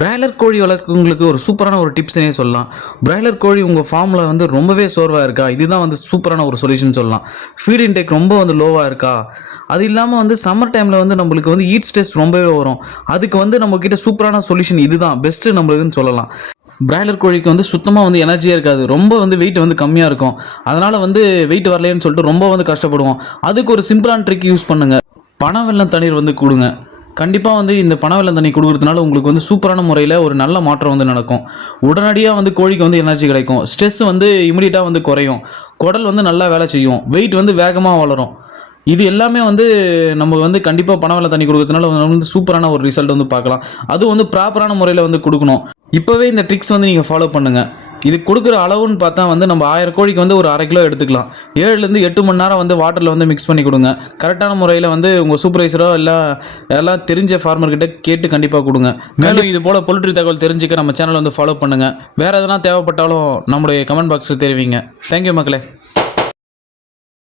Broiler கோழி வளர்க்குறவங்களுக்கு ஒரு சூப்பரான ஒரு டிப்ஸ்னே சொல்லலாம். பிராய்லர் கோழி உங்கள் ஃபார்மில் வந்து ரொம்பவே சோர்வாக இருக்கா, இதுதான் வந்து சூப்பரான ஒரு சொல்யூஷன் சொல்லலாம். ஃபீட் இன்டேக் ரொம்ப வந்து லோவாக இருக்கா, அது இல்லாமல் வந்து சம்மர் டைமில் வந்து நம்மளுக்கு வந்து ஹீட் ஸ்ட்ரெஸ் ரொம்பவே வரும். அதுக்கு வந்து நம்மக்கிட்ட சூப்பரான சொல்யூஷன் இதுதான் பெஸ்ட்டு நம்மளுக்குன்னு சொல்லலாம். பிராய்லர் கோழிக்கு வந்து சுத்தமாக வந்து எனர்ஜியாக இருக்காது, ரொம்ப வந்து வெயிட் வந்து கம்மியாக இருக்கும். அதனால் வந்து வெயிட் வரலையேன்னு சொல்லிட்டு ரொம்ப வந்து கஷ்டப்படுவோம். அதுக்கு ஒரு சிம்பிளான ட்ரிக் யூஸ் பண்ணுங்கள். பனவெல்லம் தண்ணீர் வந்து கொடுங்க. கண்டிப்பாக வந்து இந்த பனவெல்லம் தண்ணி கொடுக்குறதுனால உங்களுக்கு வந்து சூப்பரான முறையில் ஒரு நல்ல மாற்றம் வந்து நடக்கும். உடனடியாக வந்து கோழிக்கு வந்து எனர்ஜி கிடைக்கும், ஸ்ட்ரெஸ் வந்து இமிடியட்டாக வந்து குறையும், குடல் வந்து நல்லா வேலை செய்யும், வெயிட் வந்து வேகமாக வளரும். இது எல்லாமே வந்து நம்ம வந்து கண்டிப்பாக பனவெல்லம் தண்ணி கொடுக்கறதுனால வந்து சூப்பரான ஒரு ரிசல்ட் வந்து பார்க்கலாம். அதுவும் வந்து ப்ராப்பரான முறையில் வந்து கொடுக்கணும். இப்போவே இந்த ட்ரிக்ஸ் வந்து நீங்கள் ஃபாலோ பண்ணுங்கள். இது கொடுக்குற அளவுன்னு பார்த்தா வந்து நம்ம 1000 கோழிக்கு வந்து ஒரு 1/2 கிலோ எடுத்துக்கலாம். 7லேருந்து 8 மணி நேரம் வந்து வாட்டரில் வந்து மிக்ஸ் பண்ணி கொடுங்க. கரெக்டான முறையில் வந்து உங்கள் சூப்பர்வைசரோ இல்லை எல்லாம் தெரிஞ்ச ஃபார்மர்கிட்ட கேட்டு கண்டிப்பாக கொடுங்க. மேலும் இது போல் பொலிட்ரி தகவல் தெரிஞ்சுக்க நம்ம சேனலை வந்து ஃபாலோ பண்ணுங்கள். வேறு எதனா தேவைப்பட்டாலும் நம்மளுடைய கமெண்ட் பாக்ஸில் தெரிவிங்க. தேங்க்யூ மக்களே.